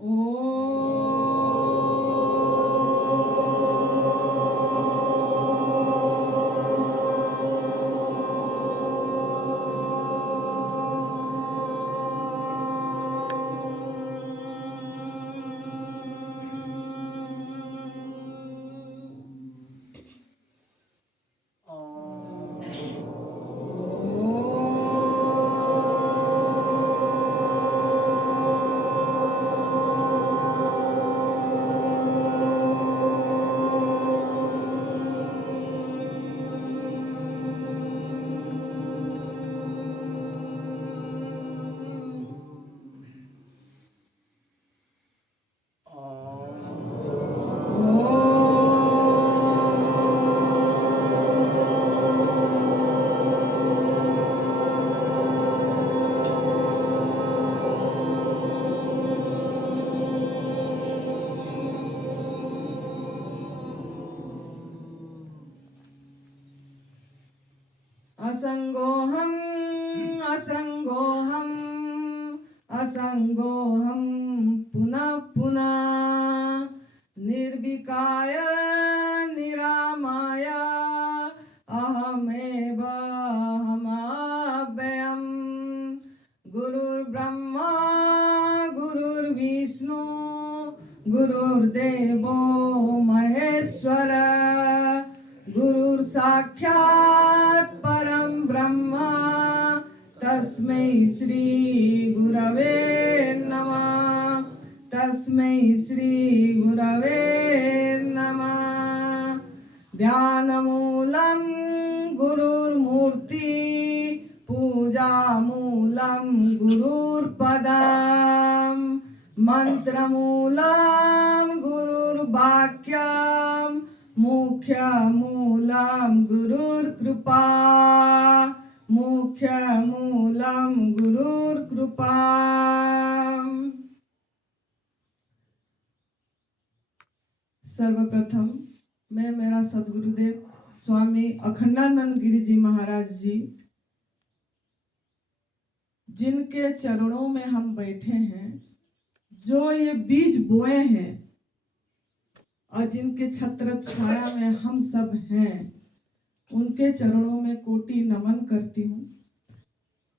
ओ असंगोहम असंगोहम असंगोहम पुनः पुनः निर्विकाय निरामाय अहमेव अहमव्ययम् गुरुर्ब्रह्मा गुरुर्विष्णु गुरुर्देवो महेश्वर गुरुर साक्षात् परम ब्रह्म तस्मै श्री गुरवे नमः तस्मै श्री गुरवे नमः ध्यानमूलं गुरुर्मूर्ति पूजामूलं गुरुर्पदम् मंत्रमूलं गुरुर्वाक्यम् मुख्यमूलं गुरुर्कृपा मुख्यमूलं गुरुर्कृपा। सर्वप्रथम मैं मेरा सदगुरुदेव स्वामी अखंडानंद गिरी जी महाराज जी जिनके चरणों में हम बैठे हैं, जो ये बीज बोए हैं और जिनके छत्र छाया में हम सब हैं, उनके चरणों में कोटि नमन करती हूँ।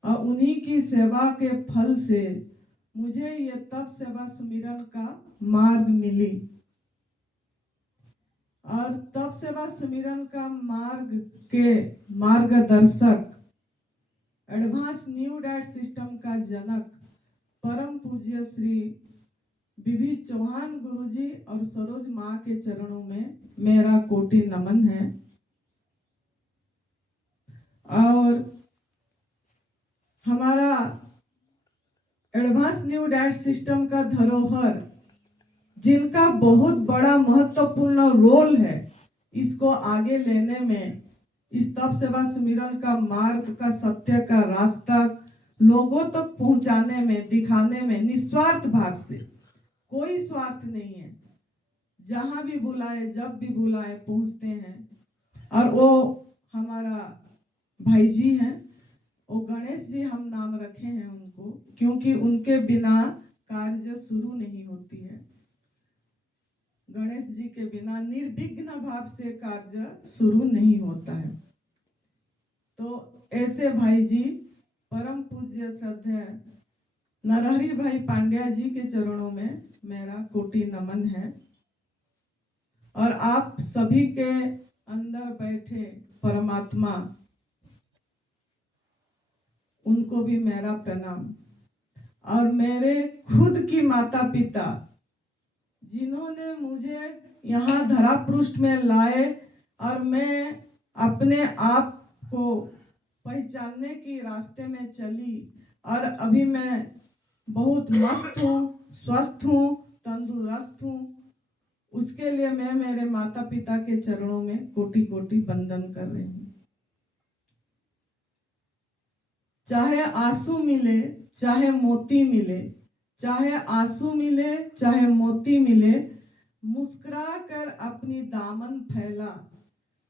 और उन्हीं की सेवा के फल से मुझे ये तप सेवा सुमिरन का मार्ग मिली। और तप सेवा सुमिरन का मार्ग के मार्गदर्शक एडवांस न्यू डाइट सिस्टम का जनक परम पूज्य श्री बीबी चौहान गुरुजी और सरोज माँ के चरणों में मेरा कोटि नमन है। और हमारा एडवांस न्यू डाइट सिस्टम का धरोहर, जिनका बहुत बड़ा महत्वपूर्ण रोल है इसको आगे लेने में, इस तप सेवा सुमिरन का मार्ग का सत्य का रास्ता लोगों तक पहुंचाने में, दिखाने में निस्वार्थ भाव से, कोई स्वार्थ नहीं है। जहां भी बुलाए, जब भी बुलाए पहुंचते हैं। और वो हमारा भाई जी हैं, वो गणेश जी हम नाम रखे हैं उनको, क्योंकि उनके बिना कार्य शुरू नहीं होती है। गणेश जी के बिना निर्विघ्न भाव से कार्य शुरू नहीं होता है। तो ऐसे भाई जी परम पूज्य श्रद्धेय नरहरि भाई पांड्या जी के चरणों में मेरा कोटि नमन है। और आप सभी के अंदर बैठे परमात्मा, उनको भी मेरा प्रणाम। और मेरे खुद की माता पिता, जिन्होंने मुझे यहाँ धरा पृष्ठ में लाए और मैं अपने आप को पहचानने की रास्ते में चली, और अभी मैं बहुत मस्त हूँ, स्वस्थ हूँ, तंदुरुस्त हूँ, उसके लिए मैं मेरे माता पिता के चरणों में कोटि कोटि वंदन कर रही हूँ। चाहे आंसू मिले, चाहे मोती मिले, चाहे आंसू मिले, चाहे मोती मिले, मुस्कुरा कर अपनी दामन फैला,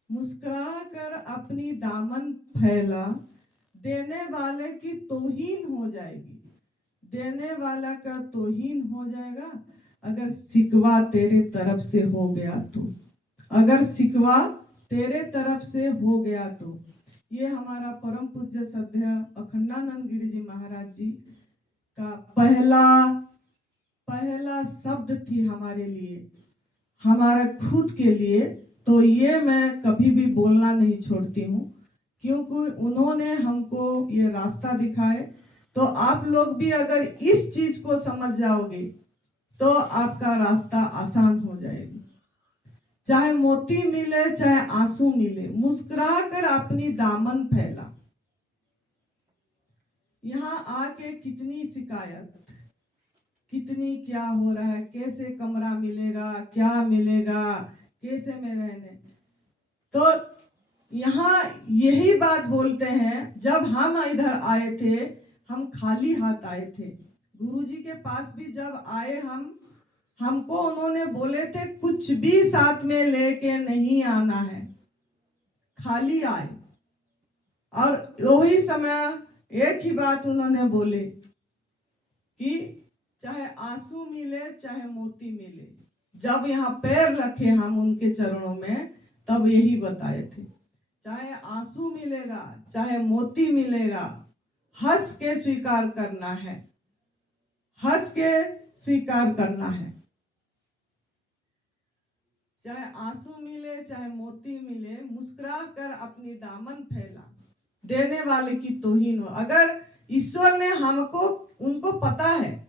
मुस्कुरा कर अपनी दामन फैला, देने वाले की तौहीन हो जाएगी, देने वाला का तौहीन हो जाएगा अगर शिकवा तेरे तरफ से हो गया तो। अगर शिकवा तेरे तरफ से हो गया तो। ये हमारा परम पूज्य श्रद्धेय अखंडानंद गिरी जी महाराज जी का पहला शब्द थी हमारे लिए, हमारा खुद के लिए। तो ये मैं कभी भी बोलना नहीं छोड़ती हूँ, क्योंकि उन्होंने हमको ये रास्ता दिखाए। तो आप लोग भी अगर इस चीज को समझ जाओगे तो आपका रास्ता आसान हो जाएगी। चाहे मोती मिले चाहे आंसू मिले, मुस्कुरा कर अपनी दामन फैला। यहाँ आके कितनी शिकायत, कितनी क्या हो रहा है, कैसे कमरा मिलेगा, क्या मिलेगा, कैसे में रहने। तो यहाँ यही बात बोलते हैं, जब हम इधर आए थे हम खाली हाथ आए थे। गुरुजी के पास भी जब आए हमको उन्होंने बोले थे कुछ भी साथ में लेके नहीं आना है, खाली आए। और वही समय एक ही बात उन्होंने बोले कि चाहे आंसू मिले चाहे मोती मिले। जब यहाँ पैर रखे हम उनके चरणों में तब यही बताए थे, चाहे आंसू मिलेगा चाहे मोती मिलेगा, हंस के स्वीकार करना है, हंस के स्वीकार करना है। चाहे आंसू मिले चाहे मोती मिले, मुस्कुरा कर अपनी दामन फैला, देने वाले की तौहीन हो। अगर ईश्वर ने हमको, उनको पता है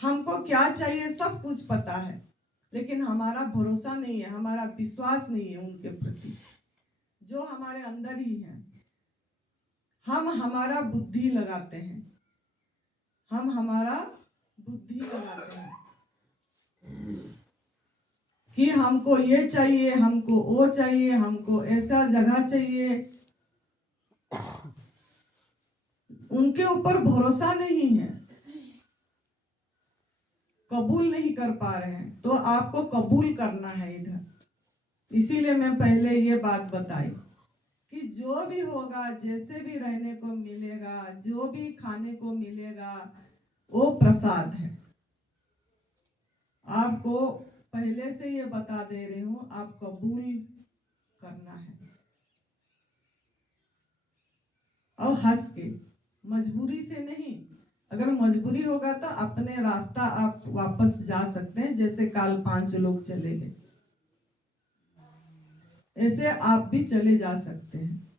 हमको क्या चाहिए, सब कुछ पता है, लेकिन हमारा भरोसा नहीं है, हमारा विश्वास नहीं है उनके प्रति, जो हमारे अंदर ही है। हम हमारा बुद्धि लगाते हैं, हम हमारा बुद्धि लगाते हैं कि हमको ये चाहिए, हमको वो चाहिए, हमको ऐसा जगह चाहिए। उनके ऊपर भरोसा नहीं है, कबूल नहीं कर पा रहे हैं। तो आपको कबूल करना है इधर। इसीलिए मैं पहले ये बात बताई कि जो भी होगा, जैसे भी रहने को मिलेगा, जो भी खाने को मिलेगा, वो प्रसाद है। आपको पहले से ये बता दे रही हूँ, आप कबूल करना है और हंस के, मजबूरी से नहीं। अगर मजबूरी होगा तो अपने रास्ता आप वापस जा सकते हैं, जैसे काल 5 लोग चले गए, ऐसे आप भी चले जा सकते हैं।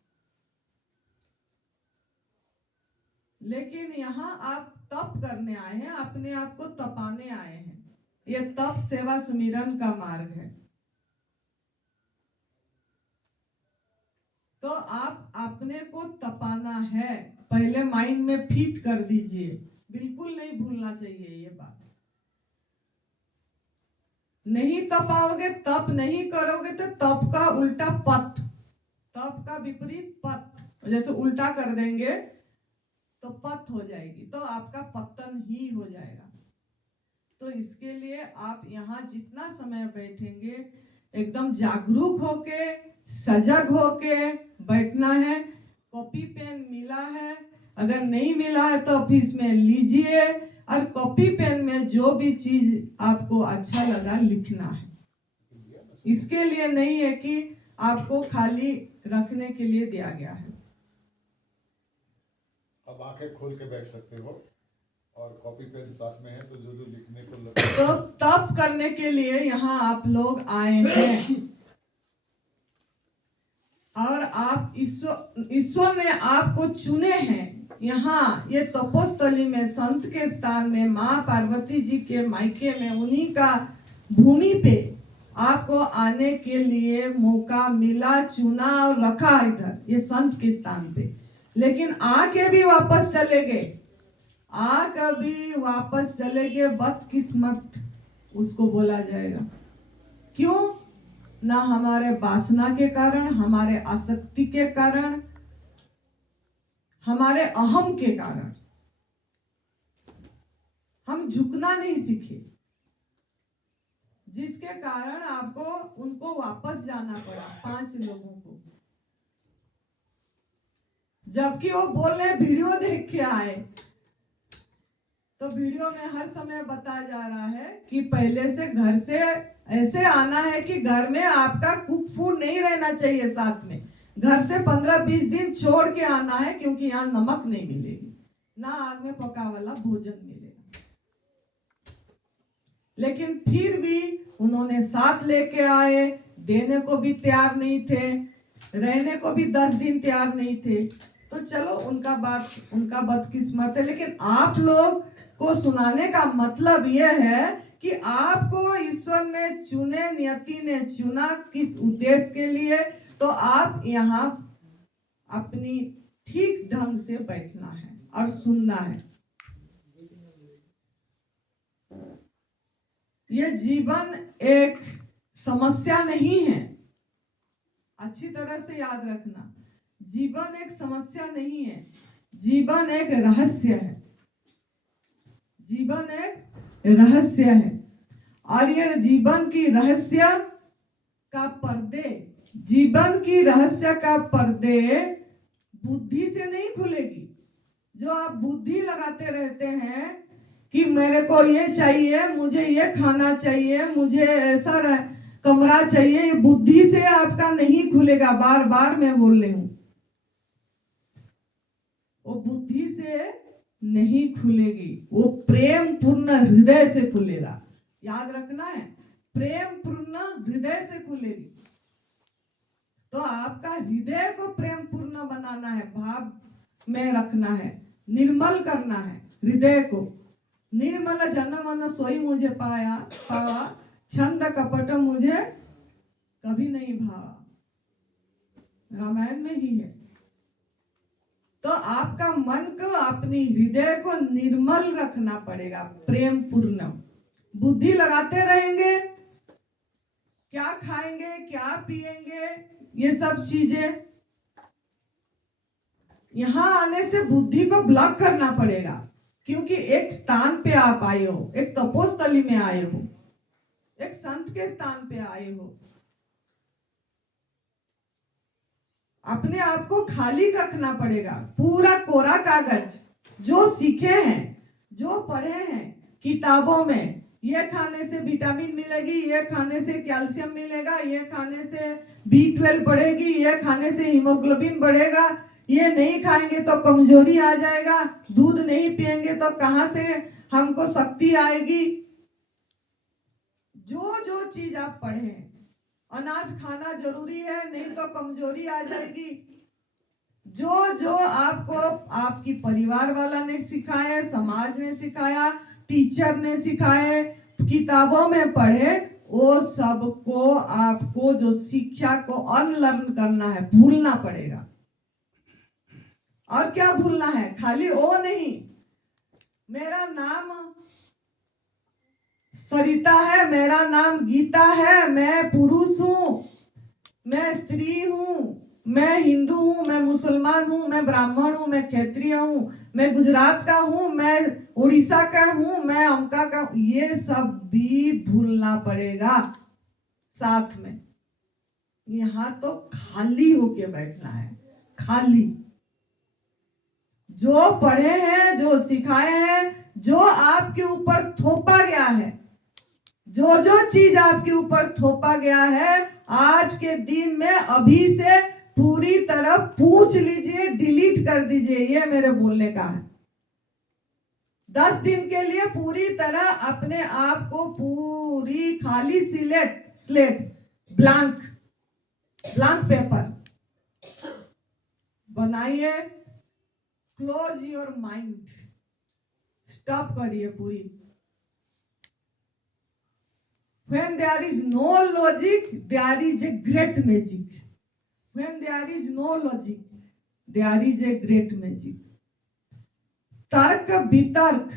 लेकिन यहाँ आप तप करने आए हैं, अपने आप को तपाने आए हैं। ये तप सेवा सुमिरन का मार्ग है। तो आप अपने को तपाना है, पहले माइंड में फिट कर दीजिए, बिल्कुल नहीं भूलना चाहिए ये बात। नहीं तपाओगे, तप नहीं करोगे तो तप का उल्टा पत, तप का विपरीत पत, जैसे उल्टा कर देंगे तो पत हो जाएगी, तो आपका पतन ही हो जाएगा। तो इसके लिए आप यहाँ जितना समय बैठेंगे एकदम जागरूक होके, सजग होके बैठना है। कॉपी पेन मिला है, अगर नहीं मिला है तो ऑफिस में लीजिए, और कॉपी पेन में जो भी चीज आपको अच्छा लगा लिखना है। इसके लिए नहीं है कि आपको खाली रखने के लिए दिया गया है। अब आंखें खोल के बैठ सकते हो और कॉपी पेन साथ में है, तो जो जो लिखने को तो तप करने के लिए यहाँ आप लोग आए हैं, और आप ईश्वर ने आपको चुने हैं। यहाँ ये तपोस्थली में, संत के स्थान में, माँ पार्वती जी के मायके में, उन्हीं का भूमि पे आपको आने के लिए मौका मिला, चुना और रखा इधर, ये संत के स्थान पे। लेकिन आके भी वापस चले गए, कभी वापस चले गए, बदकिस्मत उसको बोला जाएगा। क्यों? ना हमारे वासना के कारण, हमारे आसक्ति के कारण, हमारे अहम के कारण हम झुकना नहीं सीखे, जिसके कारण आपको उनको वापस जाना पड़ा 5 लोगों को। जबकि वो बोल रहे वीडियो देख के आए, तो वीडियो में हर समय बताया जा रहा है कि पहले से घर से ऐसे आना है कि घर में आपका कुक फूड नहीं रहना चाहिए साथ में। घर से 15-20 दिन छोड़ के आना है, क्योंकि यहाँ नमक नहीं मिलेगी, ना आग में पका वाला भोजन मिलेगा। लेकिन फिर भी उन्होंने साथ लेके आए, देने को भी तैयार नहीं थे, रहने को भी 10 दिन तैयार नहीं थे। तो चलो उनका बदकिस्मत है, लेकिन आप लोग को सुनाने का मतलब यह है कि आपको ईश्वर ने चुने, नियति ने चुना किस उद्देश्य के लिए, तो आप यहाँ अपनी ठीक ढंग से बैठना है और सुनना है। ये जीवन एक समस्या नहीं है, अच्छी तरह से याद रखना। जीवन एक समस्या नहीं है, जीवन एक रहस्य है। जीवन एक रहस्य है, और ये जीवन की रहस्य का पर्दे, जीवन की रहस्य का पर्दे बुद्धि से नहीं खुलेगी। जो आप बुद्धि लगाते रहते हैं कि मेरे को ये चाहिए, मुझे ये खाना चाहिए, मुझे ऐसा कमरा चाहिए, ये बुद्धि से आपका नहीं खुलेगा। बार बार मैं बोल रही हूं, वो बुद्धि से नहीं खुलेगी, वो प्रेम पूर्ण हृदय से खुलेगा। याद रखना है, प्रेम पूर्ण हृदय से खुलेगी। तो आपका हृदय को प्रेम पूर्ण बनाना है, भाव में रखना है, निर्मल करना है हृदय को। निर्मल जन मन सोई मुझे पावा, छंद कपट मुझे कभी नहीं भावा, रामायण में ही है। तो आपका मन को, अपनी हृदय को निर्मल रखना पड़ेगा, प्रेम पूर्ण। बुद्धि लगाते रहेंगे, क्या खाएंगे, क्या पिएंगे, ये सब चीजें, यहां आने से बुद्धि को ब्लॉक करना पड़ेगा। क्योंकि एक स्थान पे आप आए हो, एक तपोस्थली में आए हो, एक संत के स्थान पे आए हो। अपने आप को खाली रखना पड़ेगा, पूरा कोरा कागज। जो सीखे हैं, जो पढ़े हैं किताबों में, ये खाने से विटामिन मिलेगी, ये खाने से कैल्शियम मिलेगा, ये खाने से B12 बढ़ेगी, ये खाने से हीमोग्लोबिन बढ़ेगा, ये नहीं खाएंगे तो कमजोरी आ जाएगा, दूध नहीं पिएंगे तो कहां से हमको शक्ति आएगी। जो जो चीज आप पढ़े, अनाज खाना जरूरी है, नहीं तो कमजोरी आ जाएगी। जो जो आपको आपकी परिवार वाला ने सिखाया, समाज ने सिखाया, टीचर ने सिखाए, किताबों में पढ़े, वो सबको आपको जो शिक्षा को अनलर्न करना है, भूलना पड़ेगा। और क्या भूलना है? खाली वो नहीं, मेरा नाम सरिता है, मेरा नाम गीता है, मैं पुरुष हूं, मैं स्त्री हूं, मैं हिंदू हूं, मैं मुसलमान हूं, मैं ब्राह्मण हूं, मैं क्षत्रिय हूं, मैं गुजरात का हूं, मैं उड़ीसा का हूं, मैं अमका का, ये सब भी भूलना पड़ेगा साथ में। यहां तो खाली होके बैठना है, खाली। जो पढ़े हैं, जो सिखाए हैं, जो आपके ऊपर थोपा गया है, जो जो चीज आपके ऊपर थोपा गया है, आज के दिन में अभी से पूरी तरह पूछ लीजिए, डिलीट कर दीजिए। ये मेरे बोलने का है। 10 दिन के लिए पूरी तरह अपने आप को पूरी खाली स्लेट ब्लैंक पेपर बनाइए। क्लोज योर माइंड, स्टॉप करिए पूरी। When there is no logic, there is a great magic. When there is no logic, there is a great magic. तर्क वितर्क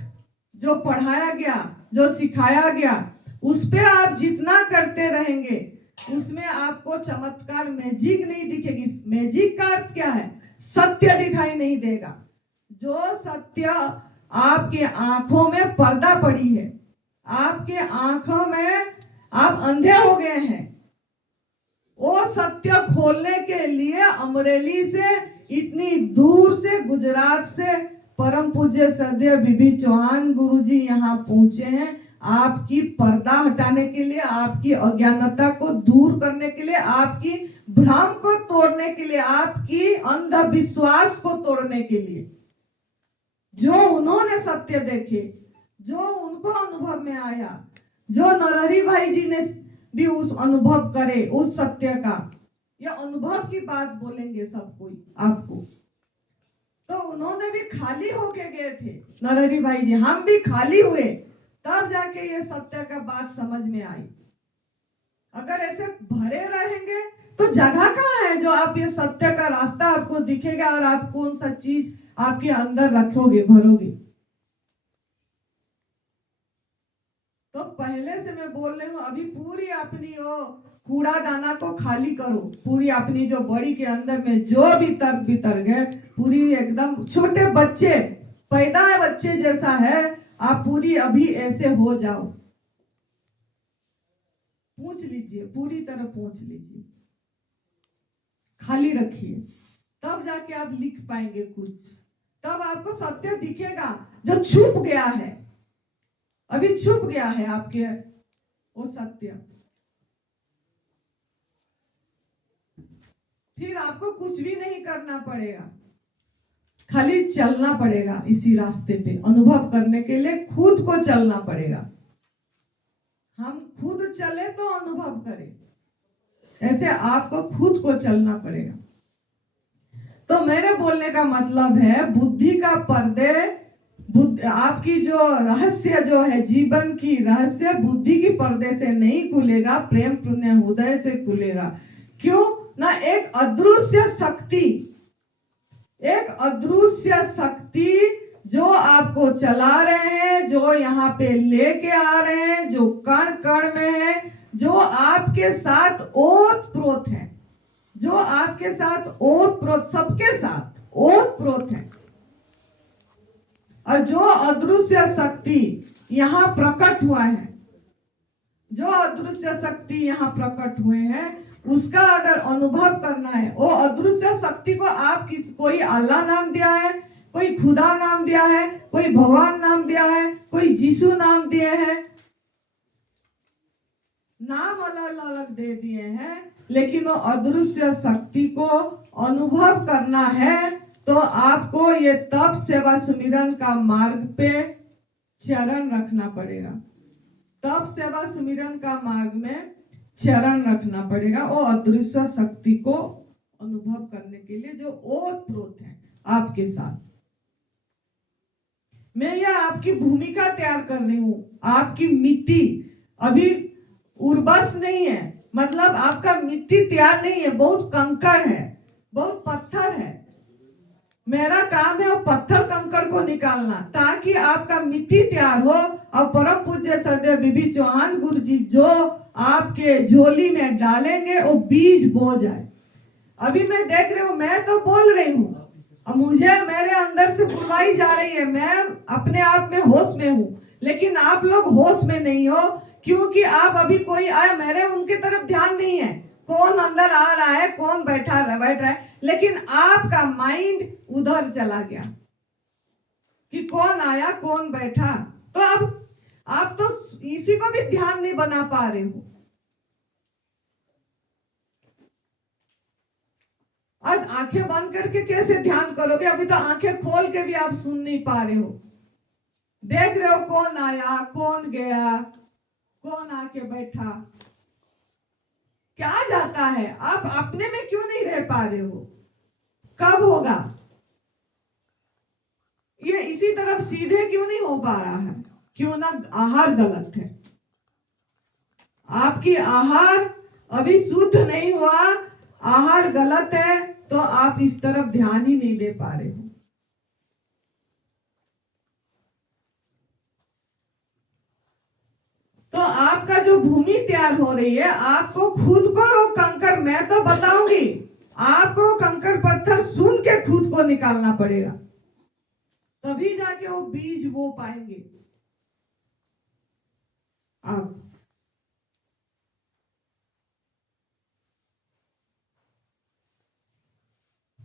जो पढ़ाया गया, जो सिखाया गया, उस पे आप जितना करते रहेंगे, उसमें आपको चमत्कार, मैजिक नहीं दिखेगी। मैजिक का अर्थ क्या है? सत्य दिखाई नहीं देगा। जो सत्य आपके आंखों में पर्दा पड़ी है, आपके आंखों में आप अंधे हो गए हैं, वो सत्य खोलने के लिए अमरेली से, इतनी दूर से, गुजरात से परम पूज्य श्रद्धेय बीबी चौहान गुरुजी यहाँ पहुंचे हैं आपकी पर्दा हटाने के लिए, आपकी अज्ञानता को दूर करने के लिए, आपकी भ्रम को तोड़ने के लिए, आपकी अंधविश्वास को तोड़ने के लिए। जो उन्होंने सत्य देखे, जो उनको अनुभव में आया, जो नरहरि भाई जी ने भी उस अनुभव करे उस सत्य का, यह अनुभव की बात बोलेंगे सब कोई आपको। तो उन्होंने भी खाली होके गए थे नरहरि भाई जी, हम भी खाली हुए, तब जाके ये सत्य का बात समझ में आई। अगर ऐसे भरे रहेंगे तो जगह कहाँ है जो आप ये सत्य का रास्ता आपको दिखेगा और आप कौन सा चीज आपके अंदर रखोगे, भरोगे। तो पहले से मैं बोल रही हूँ, अभी पूरी अपनी वो कूड़ा दाना को खाली करो, पूरी अपनी जो बॉडी के अंदर में जो भी तर्क बितर गए, पूरी एकदम छोटे बच्चे, पैदा है बच्चे जैसा है, आप पूरी अभी ऐसे हो जाओ, पूछ लीजिए, पूरी तरह पूछ लीजिए, खाली रखिए, तब जाके आप लिख पाएंगे कुछ, तब आपको सत्य दिखेगा जो छुप गया है, अभी छुप गया है आपके वो सत्य। फिर आपको कुछ भी नहीं करना पड़ेगा, खाली चलना पड़ेगा इसी रास्ते पे, अनुभव करने के लिए खुद को चलना पड़ेगा। हम खुद चले तो अनुभव करें, ऐसे आपको खुद को चलना पड़ेगा। तो मेरे बोलने का मतलब है, बुद्धि का पर्दे, आपकी जो रहस्य जो है जीवन की रहस्य, बुद्धि की पर्दे से नहीं खुलेगा, प्रेम पुण्य हृदय से खुलेगा। क्यों ना, एक अदृश्य शक्ति, एक अदृश्य शक्ति जो आपको चला रहे हैं, जो यहाँ पे लेके आ रहे हैं, जो कण कण में है, जो आपके साथ ओत प्रोत है, जो आपके साथ ओत प्रोत, सबके साथ ओत प्रोत है। और जो अदृश्य शक्ति यहाँ प्रकट हुआ है, जो अदृश्य शक्ति यहाँ प्रकट हुए हैं, उसका अगर अनुभव करना है, वो अदृश्य शक्ति को आप कोई अल्लाह नाम दिया है, कोई खुदा नाम दिया है, कोई भगवान नाम दिया है, कोई यीशु नाम दिए हैं, नाम अलग अलग दे दिए हैं, लेकिन वो अदृश्य शक्ति को अनुभव करना है तो आपको ये तप सेवा सुमिरन का मार्ग पे चरण रखना पड़ेगा। तप सेवा सुमिरन का मार्ग में चरण रखना पड़ेगा, वो अदृश्य शक्ति को अनुभव करने के लिए जो ओत प्रोत है आपके साथ। मैं यह आपकी भूमिका तैयार कर रही हूँ, आपकी मिट्टी अभी उर्वस नहीं है, मतलब आपका मिट्टी तैयार नहीं है, बहुत कंकड़ है, बहुत पत्थर है। मेरा काम है वो पत्थर कंकड़ को निकालना, ताकि आपका मिट्टी तैयार हो और परम पूज्य श्रद्धेय बीबी चौहान गुरु जी जो आपके झोली में डालेंगे वो बीज बो जाए। अभी मैं देख रही हूँ, मैं तो बोल रही हूँ, मुझे मेरे अंदर से बुलवाई जा रही है, मैं अपने आप में होश में हूँ, लेकिन आप लोग होश में नहीं हो, क्योंकि आप अभी कोई आए, मेरे उनके तरफ ध्यान नहीं है, कौन अंदर आ रहा है, कौन बैठ रहा है, लेकिन आपका माइंड उधर चला गया कि कौन आया कौन बैठा। तो अब आप तो इसी को भी ध्यान नहीं बना पा रहे हो। आज आंखें बंद करके कैसे ध्यान करोगे, अभी तो आंखें खोल के भी आप सुन नहीं पा रहे हो, देख रहे हो कौन आया कौन गया, कौन आके बैठा, क्या जाता है, आप अपने में क्यों नहीं रह पा रहे हो, कब होगा ये, इसी तरफ सीधे क्यों नहीं हो पा रहा है, क्यों ना आहार गलत है, आपकी आहार अभी शुद्ध नहीं हुआ, आहार गलत है, तो आप इस तरफ ध्यान ही नहीं दे पा रहे हो। तो आपका जो भूमि तैयार हो रही है, आपको खुद को वो कंकर, मैं तो बताऊंगी, आपको कंकर पत्थर सुन के खुद को निकालना पड़ेगा, तभी जाके वो बीज बो पाएंगे आप।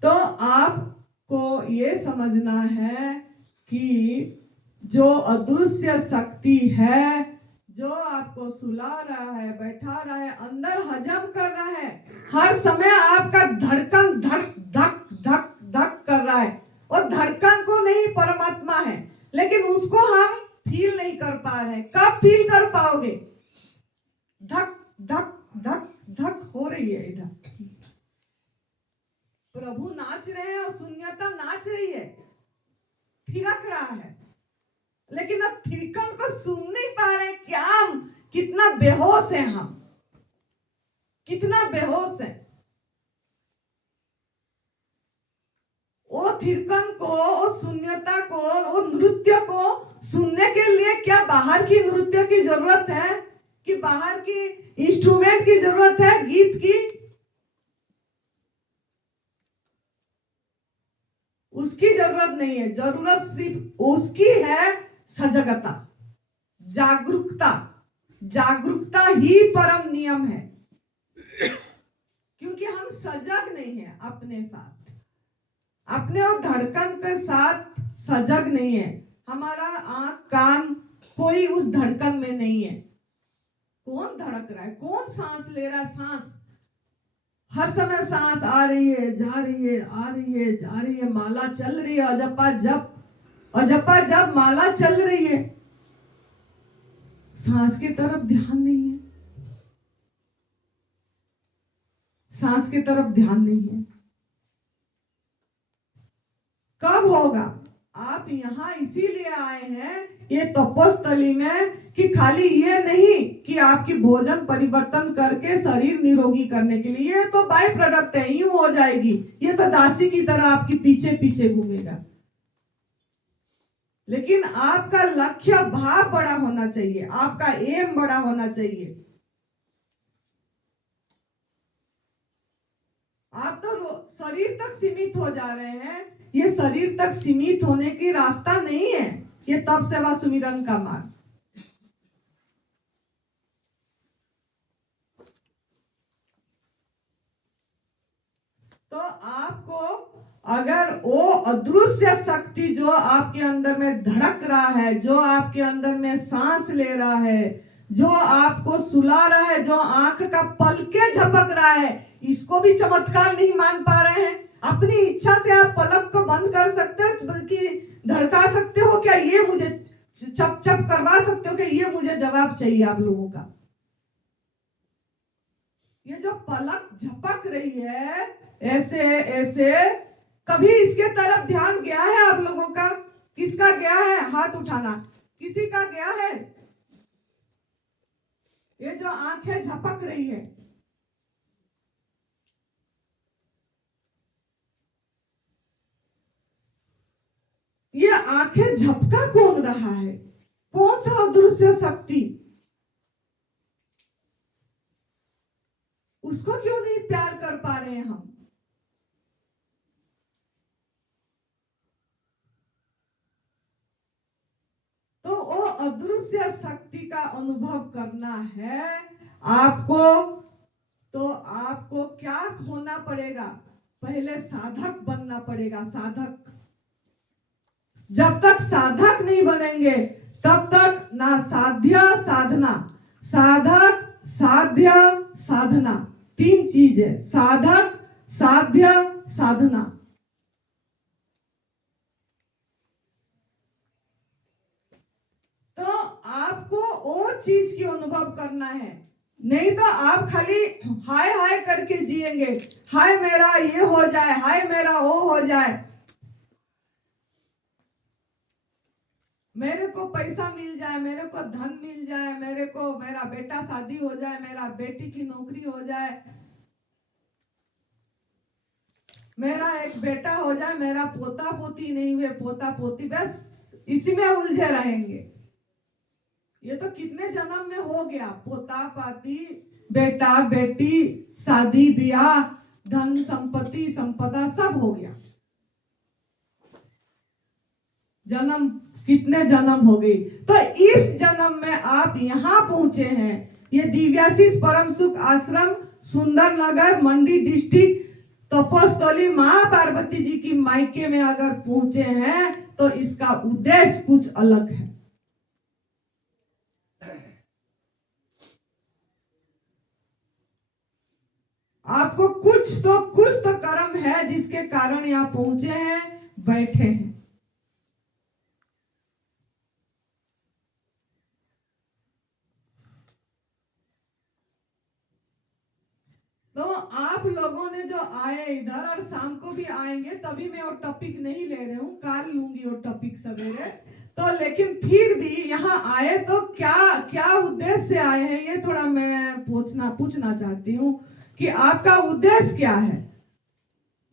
तो आपको ये समझना है कि जो अदृश्य शक्ति है, जो आपको सुला रहा है, बैठा रहा है, अंदर हजम कर रहा है, हर समय आपका धड़कन धक धक धक धक कर रहा है, और धड़कन को नहीं परमात्मा है, लेकिन उसको हम फील नहीं कर पा रहे। कब फील कर पाओगे? धक धक धक धक हो रही है इधर, प्रभु नाच रहे हैं और शून्यता नाच रही है, थिरक रहा है, लेकिन अब थिरकन को सुन नहीं पा रहे। क्या हम कितना बेहोश हैं, हम कितना बेहोश हैं। वो थिरकन को, वो शून्यता को, वो नृत्य को सुनने के लिए क्या बाहर की नृत्य की जरूरत है कि बाहर की इंस्ट्रूमेंट की जरूरत है, गीत की? उसकी जरूरत नहीं है। जरूरत सिर्फ उसकी है सजगता, जागरूकता। जागरूकता ही परम नियम है, क्योंकि हम सजग नहीं है अपने साथ, अपने और धड़कन के साथ सजग नहीं है। हमारा आंख कान कोई उस धड़कन में नहीं है। कौन धड़क रहा है, कौन सांस ले रहा है? सांस हर समय सांस आ रही है, जा रही है, आ रही है, जा रही है, माला चल रही है, अजपा जप, अजपा जप, माला चल रही है, सांस की तरफ ध्यान नहीं है, सांस की तरफ ध्यान नहीं है। कब होगा? आप यहाँ इसीलिए आए हैं ये तपोस्थली में कि खाली ये नहीं कि आपकी भोजन परिवर्तन करके शरीर निरोगी करने के लिए, ये तो बाय प्रोडक्ट है, यूं हो जाएगी, ये तो दासी की तरह आपकी पीछे पीछे घूमेगा। लेकिन आपका लक्ष्य भाव बड़ा होना चाहिए, आपका एम बड़ा होना चाहिए। आप तो शरीर तक सीमित हो जा रहे हैं। ये शरीर तक सीमित होने की रास्ता नहीं है ये तप सेवा सुमिरन का मार्ग। तो आपको अगर वो अदृश्य शक्ति जो आपके अंदर में धड़क रहा है, जो आपके अंदर में सांस ले रहा है, जो आपको सुला रहा है, जो आंख का पलके झपक रहा है, इसको भी चमत्कार नहीं मान पा रहे हैं। अपनी इच्छा से आप पलक को बंद कर सकते हो, बल्कि धड़का सकते हो क्या? ये मुझे चप चप करवा सकते हो कि ये मुझे जवाब चाहिए आप लोगों का। ये जो पलक झपक रही है ऐसे ऐसे, कभी इसके तरफ ध्यान गया है आप लोगों का? किसका गया है? हाथ उठाना। किसी का गया है? ये जो आंखें झपक रही है, ये आंखें झपका कौन रहा है? कौन सा अदृश्य शक्ति? उसको क्यों नहीं प्यार कर पा रहे हैं हम? तो वो अदृश्य शक्ति का अनुभव करना है आपको, तो आपको क्या होना पड़ेगा? पहले साधक बनना पड़ेगा। साधक। जब तक साधक नहीं बनेंगे तब तक ना साध्य साधना। साधक साध्य साधना, तीन चीज है। साधक साध्य साधना। तो आपको वो चीज की अनुभव करना है, नहीं तो आप खाली हाय हाय करके जिएंगे। हाय मेरा ये हो जाए, हाय मेरा वो हो जाए, मेरे को पैसा मिल जाए, मेरे को धन मिल जाए, मेरे को मेरा बेटा शादी हो जाए, मेरा बेटी की नौकरी हो जाए, मेरा एक बेटा हो जाए, मेरा पोता पोती नहीं हुए, पोता पोती, बस इसी में उलझे रहेंगे। ये तो कितने जन्म में हो गया, पोता पाती, बेटा बेटी, शादी ब्याह, धन संपत्ति संपदा सब हो गया। जन्म कितने जन्म हो गई। तो इस जन्म में आप यहाँ पहुंचे हैं। ये दिव्याशीष परम सुख आश्रम सुंदर नगर मंडी डिस्ट्रिक्ट तपोस्थली माँ पार्वती जी की मायके में अगर पहुंचे हैं तो इसका उद्देश्य कुछ अलग है। आपको कुछ तो कर्म है जिसके कारण यहाँ पहुंचे हैं, बैठे हैं। तो आप लोगों ने जो आए इधर और शाम को भी आएंगे, तभी मैं वो टॉपिक नहीं ले रही हूँ, काल लूंगी वो टॉपिक सवेरे। तो लेकिन फिर भी यहाँ आए तो क्या क्या उद्देश्य से आए हैं, ये थोड़ा मैं पूछना चाहती हूँ कि आपका उद्देश्य क्या है,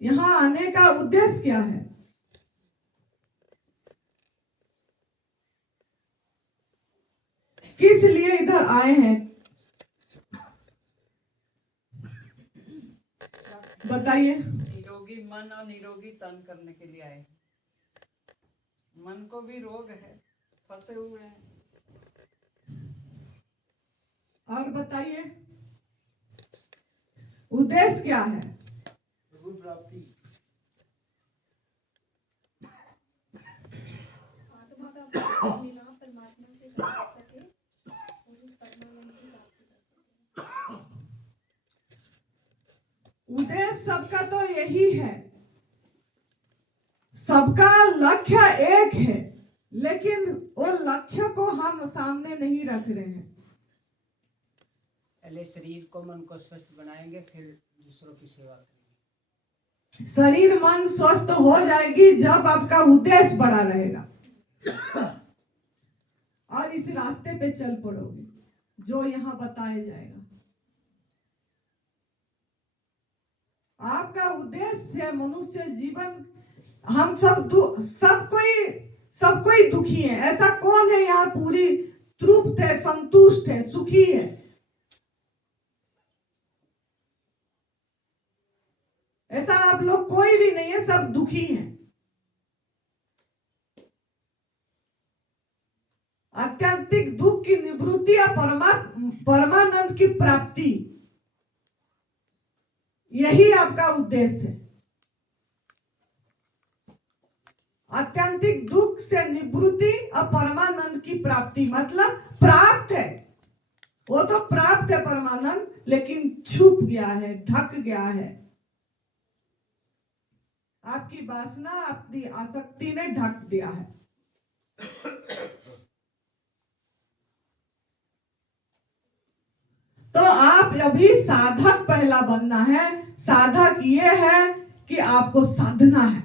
यहाँ आने का उद्देश्य क्या है। किस लिए इधर आए हैं, बताइए। निरोगी मन और निरोगी तन करने के लिए आए हैं। मन को भी रोग है, फंसे हुए हैं। और बताइए उद्देश्य क्या है। प्रभु प्राप्ति। आत्मा का मिलाप परमात्मा से कर सके और उस परमानंद की प्राप्ति कर सके। उद्देश्य सबका तो यही है, सबका लक्ष्य एक है, लेकिन वो लक्ष्य को हम सामने नहीं रख रहे हैं। पहले शरीर को मन को स्वस्थ बनाएंगे, फिर दूसरों की सेवा करेंगे। शरीर मन स्वस्थ हो जाएगी जब आपका उद्देश्य बड़ा रहेगा और इस रास्ते पे चल पड़ोगे जो यहाँ बताया जाएगा। आपका उद्देश्य है मनुष्य जीवन। हम सब कोई दुखी है। ऐसा कौन है यहाँ पूरी तृप्त है, संतुष्ट है, सुखी है? ऐसा आप लोग कोई भी नहीं है, सब दुखी हैं। आत्यंतिक दुख की निवृत्ति या परमानंद की प्राप्ति, यही आपका उद्देश्य है। आत्यंतिक दुख से निवृत्ति और परमानंद की प्राप्ति मतलब प्राप्त है, वो तो प्राप्त है परमानंद, लेकिन छुप गया है, ढक गया है। आपकी वासना, आपकी आसक्ति ने ढक दिया है। तो आप अभी साधक पहला बनना है। साधक ये है कि आपको साधना है।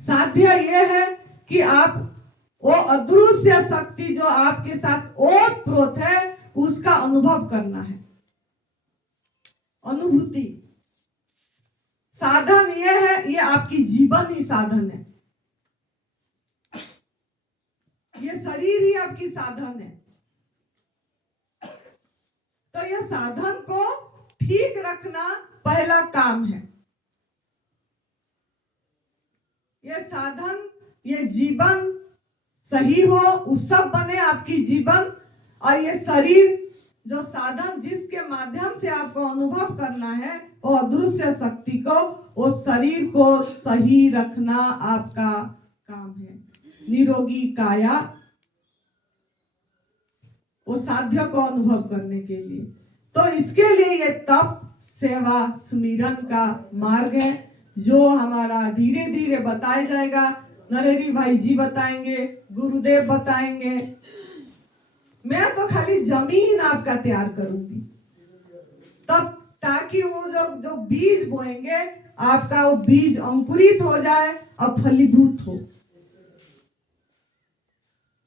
साध्य ये है कि आप वो अदृश्य शक्ति जो आपके साथ ओतप्रोत है उसका अनुभव करना है। अनुभूति साधन ये है, ये आपकी जीवन ही साधन है। ये शरीर ही आपकी साधन है। तो ये साधन को ठीक रखना पहला काम है। ये साधन, ये जीवन सही हो, उस सब बने आपकी जीवन। और ये शरीर जो साधन जिसके माध्यम से आपको अनुभव करना है वो अदृश्य शक्ति को, वो शरीर को सही रखना आपका काम है। निरोगी काया, वो साध्य को अनुभव करने के लिए। तो इसके लिए ये तप, सेवा, स्मिरन का मार्ग है जो हमारा धीरे धीरे बताया जाएगा। नरेरी भाई जी बताएंगे, गुरुदेव बताएंगे। मैं तो खाली जमीन आपका तैयार करूंगी, तब ताकि वो जो बीज बोएंगे आपका वो बीज अंकुरित हो जाए और फलीभूत हो।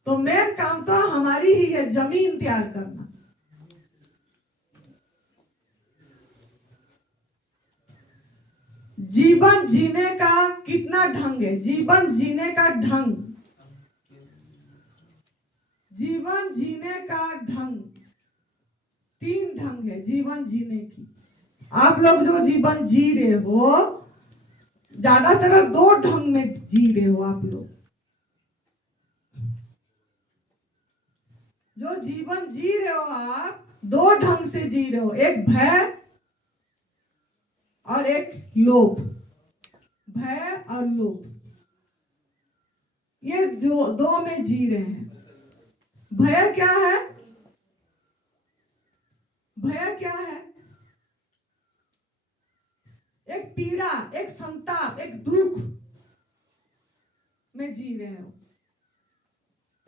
तो मेन काम तो हमारी ही है, जमीन तैयार करना। जीवन जीने का कितना ढंग है? जीवन जीने का ढंग, जीवन जीने का ढंग, 3 ढंग है जीवन जीने की। आप लोग जो जीवन जी रहे हो, ज्यादातर 2 ढंग में जी रहे हो। आप लोग जो जीवन जी रहे हो, आप 2 ढंग से जी रहे हो। एक भय और एक लोभ। भय और लोभ, ये जो दो में जी रहे हैं। भय क्या है? भय क्या है? एक पीड़ा, एक संताप, एक दुख में जी रहे हो।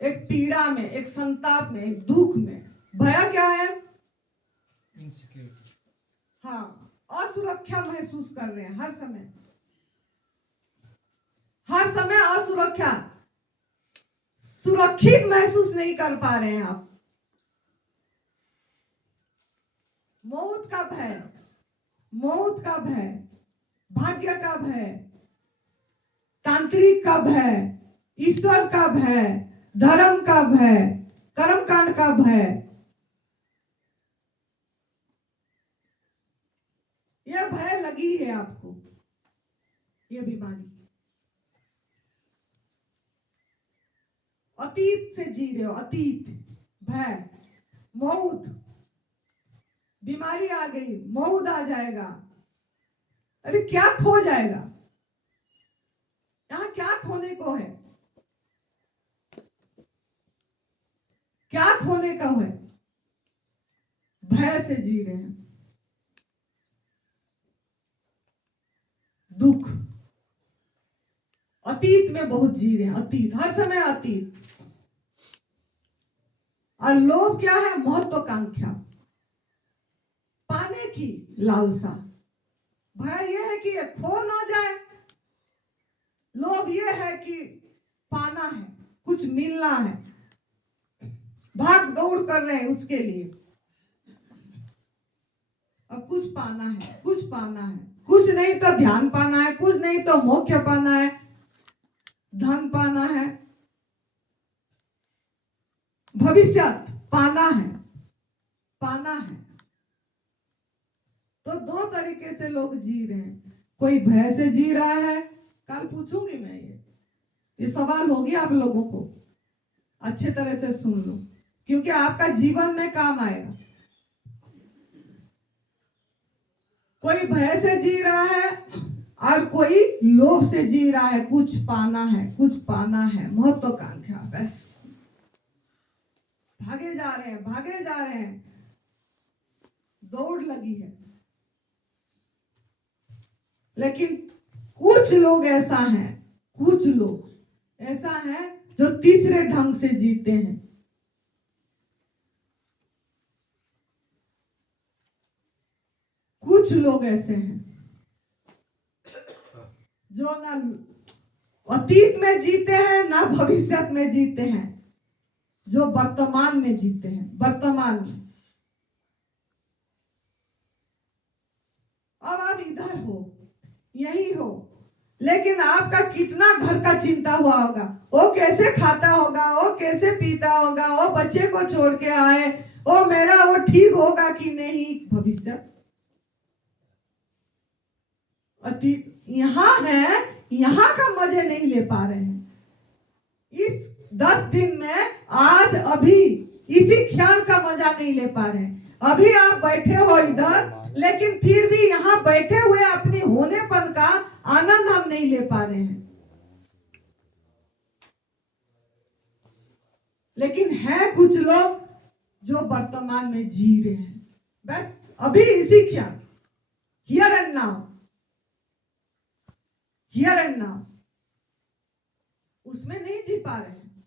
एक पीड़ा में, एक संताप में, एक दुख में। भय क्या है? इनसिक्योरिटी। हाँ, असुरक्षा महसूस कर रहे हैं हर समय, हर समय असुरक्षा, सुरक्षित महसूस नहीं कर पा रहे हैं आप। मौत का भय, मौत का भय, भाग्य का भय, तांत्रिक का भय, ईश्वर का भय, धर्म का भय, कर्मकांड का भय। यह भय लगी है आपको, यह बीमारी। अतीत से जी रहे हो, अतीत, भय, मौत, बीमारी आ गई, मौत आ जाएगा। अरे क्या खो जाएगा? यहां क्या खोने को है? क्या खोने का है? भय से जी रहे हैं, दुख, अतीत में बहुत जी रहे हैं, अतीत, हर समय अतीत। और लोभ क्या है? महत्वाकांक्षा, पाने की लालसा। भय यह है कि ये खो ना जाए, लोभ ये है कि पाना है, कुछ मिलना है, भाग दौड़ कर रहे हैं उसके लिए। अब कुछ पाना है, कुछ पाना है, कुछ नहीं तो ध्यान पाना है, कुछ नहीं तो मोक्ष पाना है, धन पाना है, भविष्य पाना है, पाना है। तो दो तरीके से लोग जी रहे हैं। कोई भय से जी रहा है, कल पूछूंगी मैं, ये सवाल होगी आप लोगों को, अच्छे तरह से सुन लो, क्योंकि आपका जीवन में काम आएगा। कोई भय से जी रहा है और कोई लोभ से जी रहा है, कुछ पाना है, कुछ पाना है, महत्वाकांक्षा, बस भागे जा रहे हैं, भागे जा रहे हैं, दौड़ लगी है। लेकिन कुछ लोग ऐसा हैं, कुछ लोग ऐसा हैं जो तीसरे ढंग से जीते हैं। कुछ लोग ऐसे हैं जो ना अतीत में जीते हैं, ना भविष्य में जीते हैं, जो वर्तमान में जीते हैं, वर्तमान में। अब आप इधर हो, यही हो, लेकिन आपका कितना घर का चिंता हुआ होगा, वो कैसे खाता होगा, वो कैसे पीता होगा, वो बच्चे को छोड़ के आए, वो मेरा वो ठीक होगा कि नहीं, भविष्य, अतीत। यहाँ है, यहाँ का मजे नहीं ले पा रहे हैं। इस 10 दिन में आज अभी इसी ख्याल का मजा नहीं ले पा रहे हैं। अभी आप बैठे हो इधर, लेकिन फिर भी यहाँ बैठे हुए अपनी होनेपन का आनंद हम नहीं ले पा रहे हैं। लेकिन है कुछ लोग जो वर्तमान में जी रहे हैं, बस अभी इसी ख्याल, here and now, here and now, उसमें नहीं जी पा रहे हैं।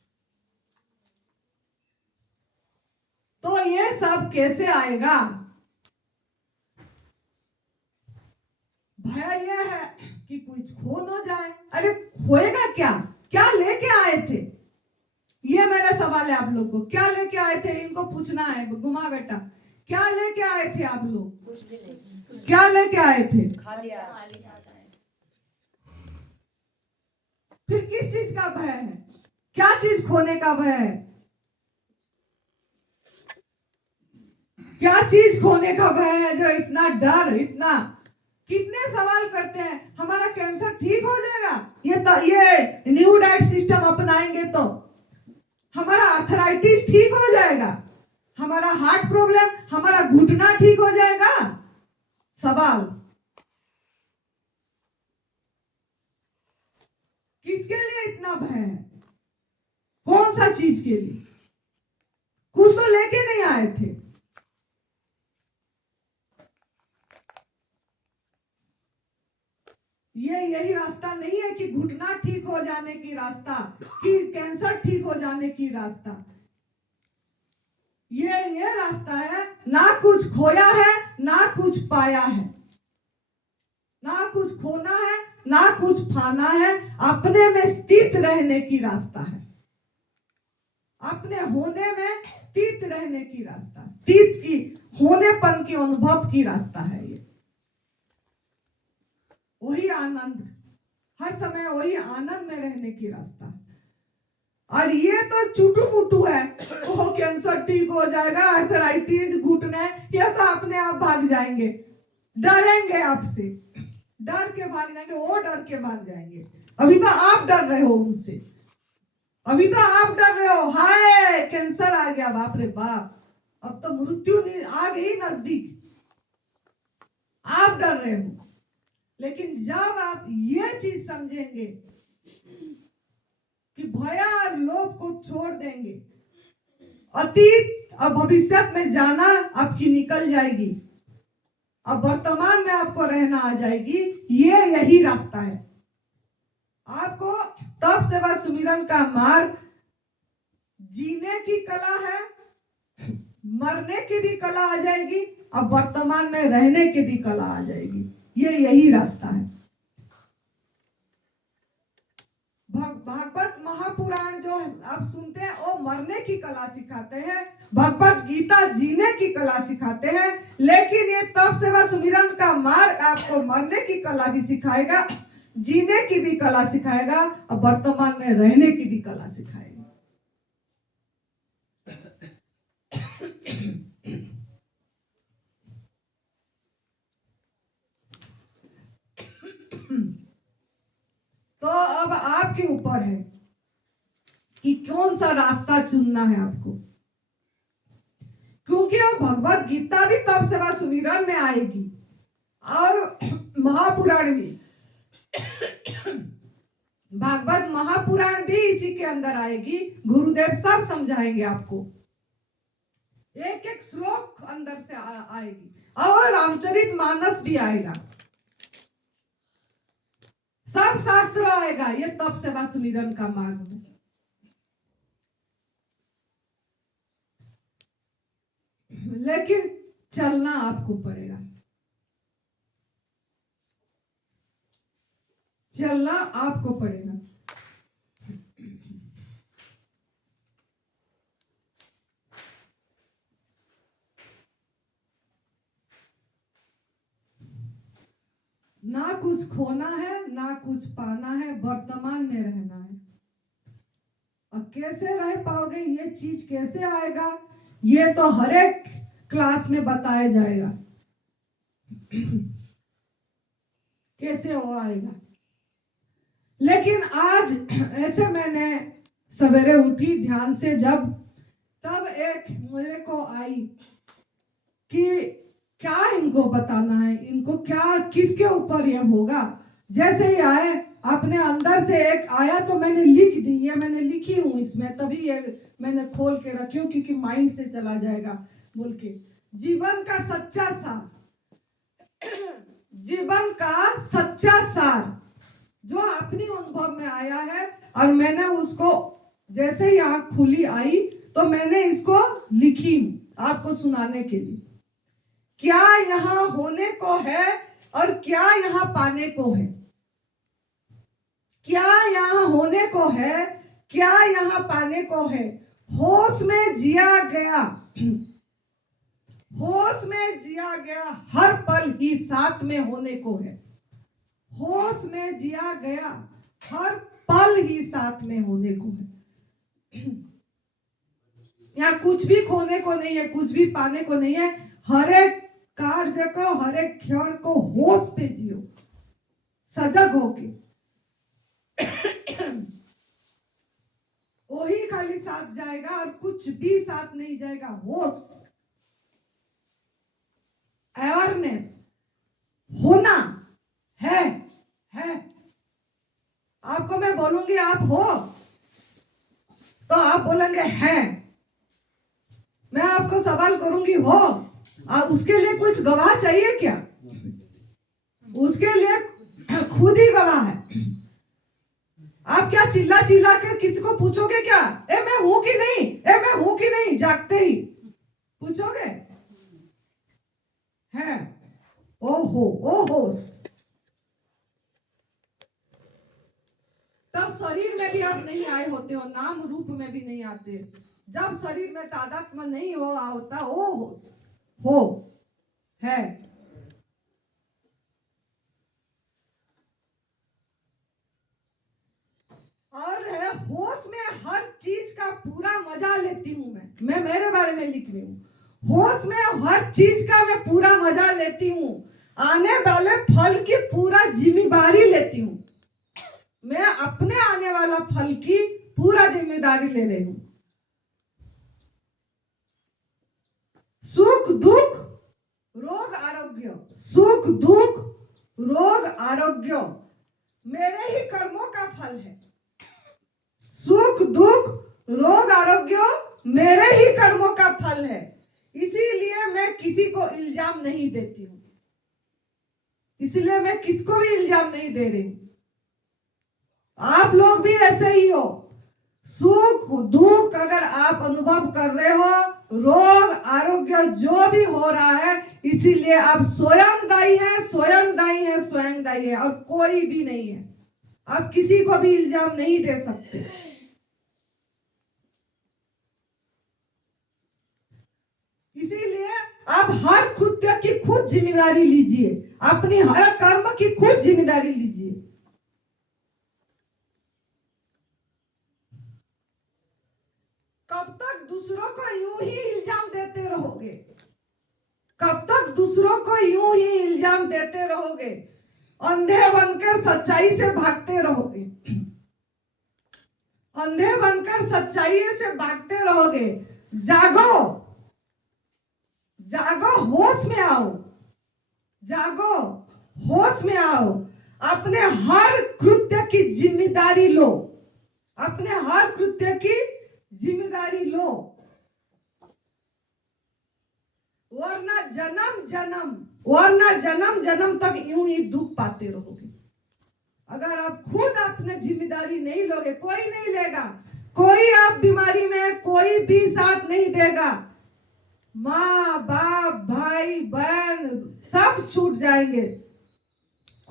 तो ये सब कैसे आएगा? भय यह है कि कुछ खो ना जाए। अरे खोएगा क्या? क्या लेके आए थे? ये मेरा सवाल है आप लोग को, क्या लेके आए थे? इनको पूछना है, गुमा बेटा, क्या लेके आए थे आप लोग? कुछ भी नहीं, क्या लेके आए थे? खाली खाली आता है। फिर किस चीज का भय है? क्या चीज खोने का भय है? क्या चीज खोने का भय है जो इतना डर, इतना? कितने सवाल करते हैं, हमारा कैंसर ठीक हो जाएगा ये न्यू डाइट सिस्टम अपनाएंगे तो, हमारा आर्थराइटिस ठीक हो जाएगा, हमारा हार्ट प्रॉब्लम, हमारा घुटना ठीक हो जाएगा। सवाल किसके लिए इतना भय है? चीज के लिए? कुछ तो लेके नहीं आए थे। ये यही रास्ता नहीं है कि घुटना ठीक हो जाने की रास्ता, कि कैंसर ठीक हो जाने की रास्ता। ये रास्ता है, ना कुछ खोया है ना कुछ पाया है, ना कुछ खोना है ना कुछ पाना है, अपने में स्थित रहने की रास्ता है, अपने होने में स्थित रहने की रास्ता, स्थित की होनेपन की अनुभव की रास्ता है। ये वही आनंद, हर समय वही आनंद में रहने की रास्ता है। और ये तो चुटू मुटू है, वो कैंसर ठीक हो जाएगा, आर्थराइटिस, घुटने, ये तो अपने आप भाग जाएंगे, डरेंगे आपसे, डर के भाग जाएंगे, वो डर के भाग जाएंगे। अभी तो आप डर रहे हो उनसे, अभी तो आप डर रहे हो, हाय कैंसर आ गया, बाप रे बाप, अब तो मृत्यु आ गई नजदीक, आप डर रहे हो। लेकिन जब आप ये चीज समझेंगे कि भय और लोभ को छोड़ देंगे, अतीत और भविष्य में जाना आपकी निकल जाएगी, अब वर्तमान में आपको रहना आ जाएगी, ये यही रास्ता है। आपको तप सेवा सुमिरन का मार्ग जीने की कला है, मरने की भी कला आ जाएगी, अब वर्तमान में रहने की भी कला आ जाएगी, ये यही रास्ता है। भागवत महापुराण जो आप सुनते हैं वो मरने की कला सिखाते हैं, भगवत गीता जीने की कला सिखाते हैं, लेकिन ये तप सेवा सुमिरन का मार्ग आपको मरने की कला भी सिखाएगा, जीने की भी कला सिखाएगा और वर्तमान में रहने की भी कला सिखाएगा। तो अब आपके ऊपर है कि कौन सा रास्ता चुनना है आपको, क्योंकि वो भगवत गीता भी तप सेवा सुमिरन में आएगी और महापुराण भी, भागवत महापुराण भी इसी के अंदर आएगी। गुरुदेव सब समझाएंगे आपको, एक एक श्लोक अंदर से आएगी, और रामचरित मानस भी आएगा, सब शास्त्र आएगा ये तप सेवा सुमिरन का मार्ग में। लेकिन चलना आपको पड़ेगा, चलना आपको पड़ेगा। ना कुछ खोना है ना कुछ पाना है, वर्तमान में रहना है। और कैसे रह पाओगे, ये चीज कैसे आएगा, ये तो हर एक क्लास में बताया जाएगा कैसे वो आएगा। लेकिन आज ऐसे मैंने सवेरे उठी ध्यान से, जब तब एक मेरे को आई कि क्या इनको बताना है, इनको क्या, किसके ऊपर ये होगा। जैसे ही आए अपने अंदर से एक आया तो मैंने लिख दी, ये मैंने लिखी हूं इसमें, तभी ये मैंने खोल के रखी हूं क्योंकि माइंड से चला जाएगा बोल के। जीवन का सच्चा सार, जीवन का सच्चा सार जो अपनी अनुभव में आया है, और मैंने उसको जैसे ही आंख खुली आई तो मैंने इसको लिखी आपको सुनाने के लिए। क्या यहाँ होने को है और क्या यहाँ पाने को है, क्या यहाँ होने को है, क्या यहाँ पाने को है। होश में जिया गया, होश में जिया गया हर पल ही साथ में होने को है, होश में जिया गया हर पल ही साथ में होने को है। यहाँ कुछ भी खोने को नहीं है, कुछ भी पाने को नहीं है, हर एक कार्य को, हर एक क्षण को होश पे जियो, सजग होके। वही खाली साथ जाएगा और कुछ भी साथ नहीं जाएगा। होश, अवेयरनेस, होना है आपको मैं बोलूंगी आप हो तो आप आप बोलेंगे हैं। मैं आपको सवाल करूंगी हो, और उसके लिए कुछ गवाह चाहिए क्या? उसके लिए खुद ही गवाह है। आप क्या चिल्ला चिल्ला के किसी को पूछोगे क्या, ए मैं हूं कि नहीं, ए मैं हूं कि नहीं, जागते ही पूछोगे? है ओहो ओहो। तब शरीर में भी आप नहीं आए होते हो, नाम रूप में भी नहीं आते। जब शरीर में तादात्म्य नहीं हो होता, ओ हो है। और है होश में हर चीज का पूरा मजा लेती हूँ मैं मेरे बारे में लिख रही हूँ। होश में हर चीज का मैं पूरा मजा लेती हूँ, आने वाले फल की पूरा जिम्मेदारी लेती हूँ। मैं अपने आने वाला फल की पूरा जिम्मेदारी ले रही हूँ। सुख दुख रोग आरोग्य, सुख दुख रोग आरोग्य मेरे ही कर्मों का फल है। सुख दुख रोग आरोग्य मेरे ही कर्मों का फल है। इसीलिए मैं किसी को इल्जाम नहीं देती हूँ, इसलिए मैं किसको भी इल्जाम नहीं दे रही हूँ। आप लोग भी ऐसे ही हो। सुख दुख अगर आप अनुभव कर रहे हो, रोग आरोग्य जो भी हो रहा है, इसीलिए आप स्वयं दायी हैं, स्वयं दायी हैं, स्वयं दायी है, और कोई भी नहीं है। आप किसी को भी इल्जाम नहीं दे सकते। इसीलिए आप हर कृत्य की खुद जिम्मेदारी लीजिए, अपनी हर कर्म की खुद जिम्मेदारी लीजिए। कब तक दूसरों को यूं ही इल्जाम देते रहोगे? कब तक दूसरों को यूं ही इल्जाम देते रहोगे? अंधे बनकर सच्चाई से भागते रहोगे, अंधे बनकर सच्चाई से भागते रहोगे। जागो, जागो, होश में आओ, जागो, होश में आओ। अपने हर कृत्य की जिम्मेदारी लो, अपने हर कृत्य की जिम्मेदारी लो, वरना जन्म जन्म तक यूं ही दुख पाते रहोगे। अगर आप खुद अपने जिम्मेदारी नहीं लोगे, कोई नहीं लेगा। कोई आप बीमारी में कोई भी साथ नहीं देगा। माँ बाप भाई बहन सब छूट जाएंगे,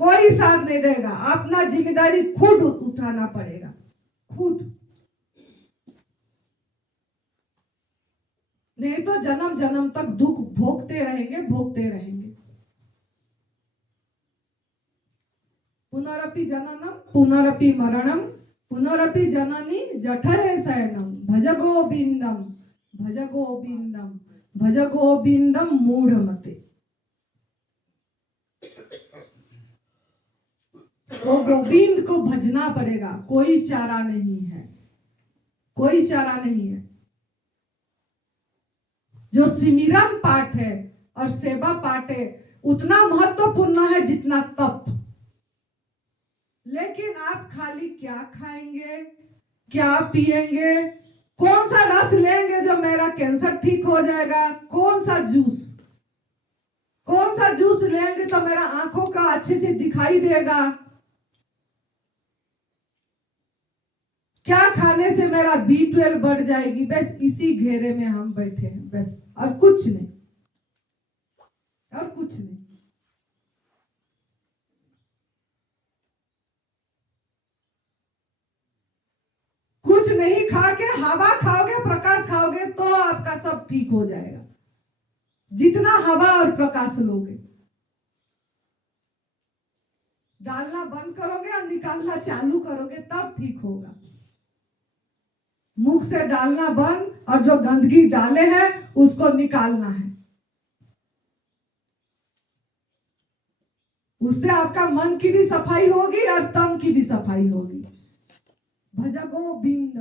कोई साथ नहीं देगा। अपना जिम्मेदारी खुद उठाना पड़ेगा, खुद। नहीं तो जन्म जन्म तक दुख भोगते रहेंगे, भोगते रहेंगे। पुनरपि जननम पुनरपि मरणम पुनरपि जननी जठरे शयनम भज गोविंदम भज गोविंदम भज गोविंदम मूढ़मते। तो गोविंद को भजना पड़ेगा, कोई चारा नहीं है, कोई चारा नहीं है। जो सिमरन पाठ है और सेवा पाठ है उतना महत्वपूर्ण है जितना तप। लेकिन आप खाली क्या खाएंगे, क्या पिएंगे, कौन सा रस लेंगे जो मेरा कैंसर ठीक हो जाएगा, कौन सा जूस लेंगे तो मेरा आंखों का अच्छे से दिखाई देगा, क्या खाने से मेरा B12 बढ़ जाएगी। बस इसी घेरे में हम बैठे हैं, बस, और कुछ नहीं, और कुछ नहीं। कुछ नहीं खा के हवा खाओगे, प्रकाश खाओगे तो आपका सब ठीक हो जाएगा। जितना हवा और प्रकाश लोगे, डालना बंद करोगे और निकालना चालू करोगे तब ठीक होगा। मुख से डालना बंद और जो गंदगी डाले हैं उसको निकालना है। उससे आपका मन की भी सफाई होगी और तन की भी सफाई होगी। भज गोविंद,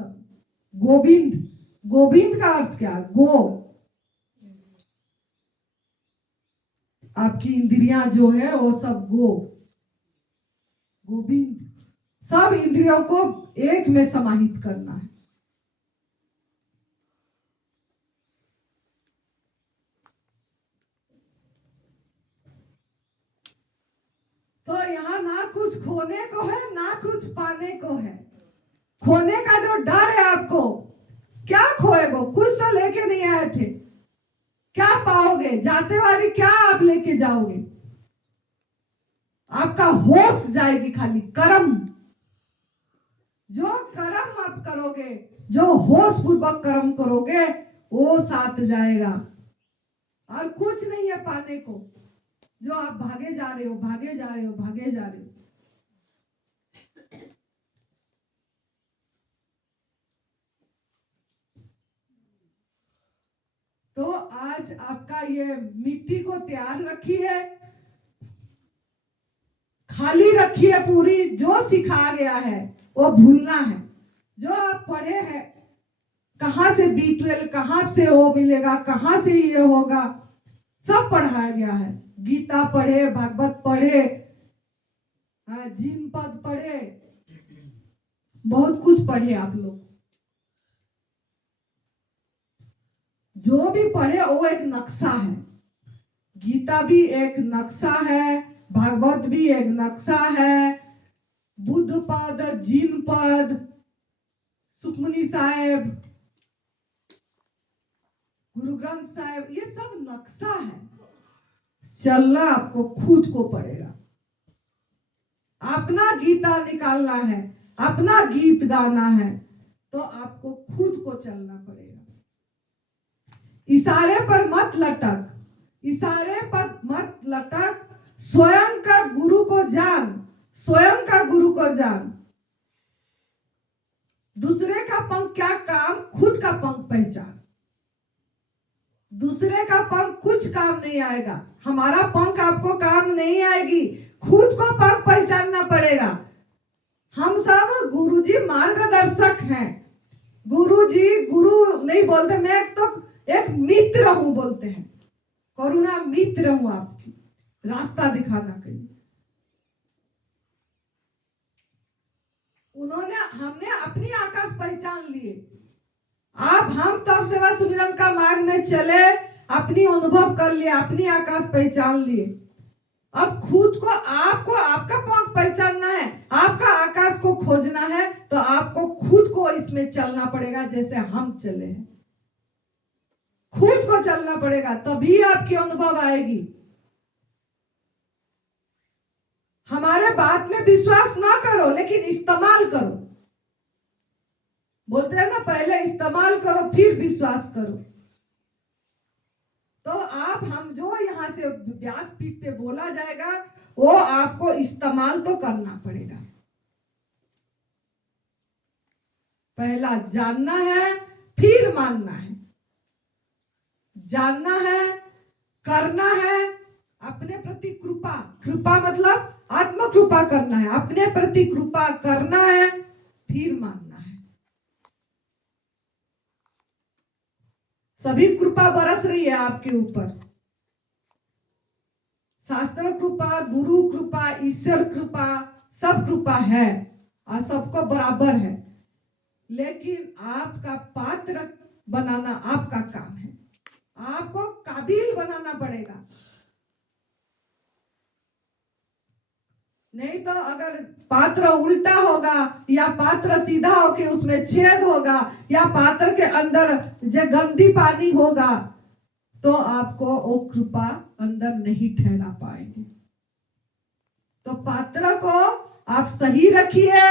गोविंद, गोविंद का अर्थ क्या? गो, आपकी इंद्रियां जो है वो सब गोविंद, सब इंद्रियों को एक में समाहित करना है। तो यहाँ ना कुछ खोने को है ना कुछ पाने को है। खोने का जो डर है आपको, क्या खोएगो? कुछ तो लेके नहीं आए थे, क्या पाओगे? जाते वाली क्या आप लेके जाओगे? आपका होश जाएगी खाली कर्म। जो कर्म आप करोगे, जो होश पूर्वक कर्म करोगे, वो साथ जाएगा। और कुछ नहीं है पाने को। जो आप भागे जा रहे हो, भागे जा रहे हो, भागे जा रहे हो। तो आज आपका ये मिट्टी को तैयार रखिए, खाली रखिए पूरी। जो सिखा गया है वो भूलना है। जो आप पढ़े हैं, कहां से B12, कहां से वो मिलेगा, कहां से ये होगा, सब पढ़ाया गया है। गीता पढ़े, भागवत पढ़े, जिन पद पढ़े, बहुत कुछ पढ़े आप लोग। जो भी पढ़े वो एक नक्शा है। गीता भी एक नक्शा है, भागवत भी एक नक्शा है, बुद्ध पद, जिन पद, सुखमनी साहेब, गुरु ग्रंथ साहिब, ये सब नक्शा है। चलना आपको खुद को पड़ेगा। अपना गीता निकालना है, अपना गीत गाना है, तो आपको खुद को चलना पड़ेगा। इशारे पर मत लटक, इशारे पर मत लटक। स्वयं का गुरु को जान, स्वयं का गुरु को जान। दूसरे का पंख क्या काम, खुद का पंख पहचान। दूसरे का पंख कुछ काम नहीं आएगा, हमारा पंख आपको काम नहीं आएगी। खुद को पंख पहचानना पड़ेगा। हम सब गुरुजी मार्गदर्शक हैं। गुरुजी गुरु नहीं बोलते, मैं तो एक मित्र हूं बोलते हैं। करुणा मित्र हूं आपकी, रास्ता दिखाना के लिए। हमने अपनी आकाश पहचान लिए। आप हम तब सेवा सुमिरन का मार्ग में चले, अपनी अनुभव कर लिए, अपनी आकाश पहचान लिए। अब खुद को, आपको आपका पंख पहचानना है, आपका आकाश को खोजना है, तो आपको खुद को इसमें चलना पड़ेगा जैसे हम चले हैं। खुद को चलना पड़ेगा, तभी आपकी अनुभव आएगी। हमारे बात में विश्वास ना करो, लेकिन इस्तेमाल करो। बोलते हैं ना, पहले इस्तेमाल करो फिर विश्वास करो। तो आप, हम जो यहाँ से व्यासपीठ पे बोला जाएगा, वो आपको इस्तेमाल तो करना पड़ेगा। पहला जानना है, फिर मानना है। जानना है, करना है, अपने प्रति कृपा, कृपा मतलब आत्म कृपा करना है, अपने प्रति कृपा करना है, फिर मानना है। सभी कृपा बरस रही है आपके ऊपर। शास्त्र कृपा, गुरु कृपा, ईश्वर कृपा, सब कृपा है और सबको बराबर है। लेकिन आपका पात्र बनाना आपका काम है। आपको काबिल बनाना पड़ेगा। नहीं तो अगर पात्र उल्टा होगा, या पात्र सीधा होके उसमें छेद होगा, या पात्र के अंदर जो गंदी पानी होगा, तो आपको वो कृपा अंदर नहीं ठहरा पाएंगे। तो पात्र को आप सही रखिए।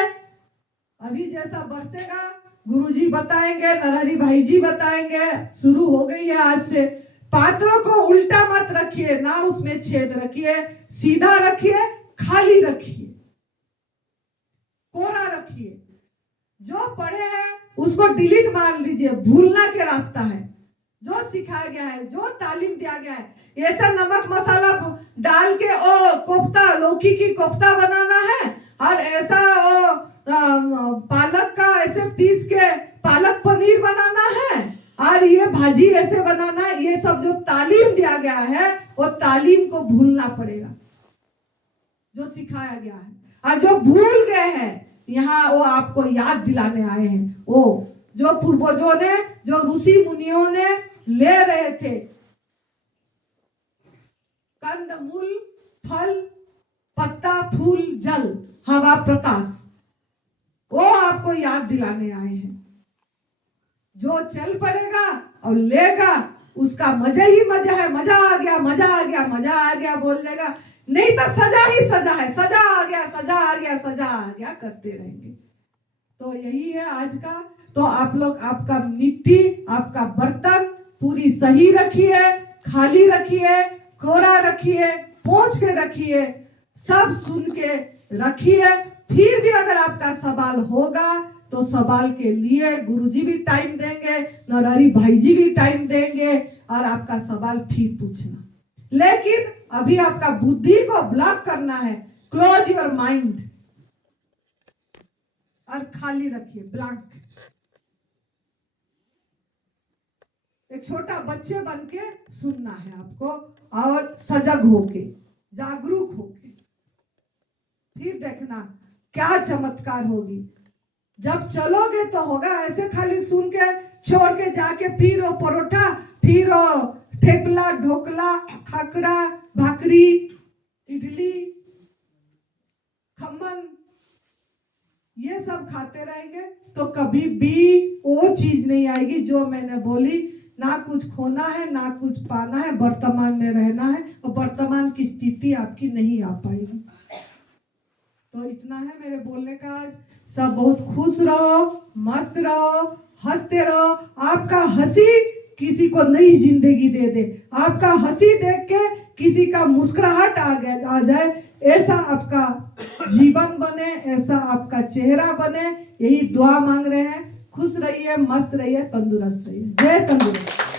अभी जैसा बरसेगा, गुरुजी बताएंगे, नरहरि भाई जी बताएंगे, शुरू हो गई है आज से। पात्रों को उल्टा मत रखिए, ना उसमें छेद रखिए, सीधा रखिए, खाली रखिए, कोरा रखिए। जो पढ़े हैं उसको डिलीट मार लीजिए, भूलना के रास्ता है। जो सिखाया गया है, जो तालीम दिया गया है, ऐसा नमक मसाला डाल के ओ कोफ्ता, लौकी की कोफ्ता बनाना है, और ऐसा पालक का ऐसे पीस के पालक पनीर बनाना है, और ये भाजी ऐसे बनाना है। ये सब जो तालीम दिया गया है, वो तालीम को भूलना पड़ेगा, जो सिखाया गया है। और जो भूल गए हैं, यहाँ वो आपको याद दिलाने आए हैं। वो जो पूर्वजों ने, जो ऋषि मुनियों ने ले रहे थे, कंद मूल फल पत्ता, फूल, जल, हवा, प्रकाश, वो आपको याद दिलाने आए हैं। जो चल पड़ेगा और लेगा उसका मजा ही मजा है। मजा आ गया, मजा आ गया, मजा आ गया बोल देगा, नहीं तो सजा ही सजा है। सजा आ गया, सजा आ गया, सजा आ गया करते रहेंगे। तो यही है आज का। तो आप लोग आपका मिट्टी, आपका बर्तन पूरी सही रखिए, खाली रखिए, कोरा रखिए, पोंछ के रखिए, सब सुन के रखिए। फिर भी अगर आपका सवाल होगा तो सवाल के लिए गुरुजी भी टाइम देंगे, नरहरी भाई जी भी टाइम देंगे और आपका सवाल फिर पूछना। लेकिन अभी आपका बुद्धि को ब्लॉक करना है। क्लोज योर माइंड और खाली रखिए, ब्लैंक। एक छोटा बच्चे बन के सुनना है आपको और सजग होके, जागरूक होके। फिर देखना क्या चमत्कार होगी। जब चलोगे तो होगा, ऐसे खाली सुन के छोड़ के जाके फिर वो परोठा, फिर वो ठेपला, ढोकला, खाकरा, भाकरी, इडली, खमन, ये सब खाते रहेंगे तो कभी भी वो चीज नहीं आएगी जो मैंने बोली। ना कुछ खोना है, ना कुछ पाना है, वर्तमान में रहना है और वर्तमान की स्थिति आपकी नहीं आ पाएगी। तो इतना है मेरे बोलने का आज। सब बहुत खुश रहो, मस्त रहो, हंसते रहो। आपका हंसी किसी को नई जिंदगी दे दे। आपका हंसी देख के किसी का मुस्कुराहट आ जाए, ऐसा आपका जीवन बने, ऐसा आपका चेहरा बने, यही दुआ मांग रहे हैं। खुश रहिए, मस्त रहिए, तंदुरुस्त रहिए। जय तंदुरुस्त।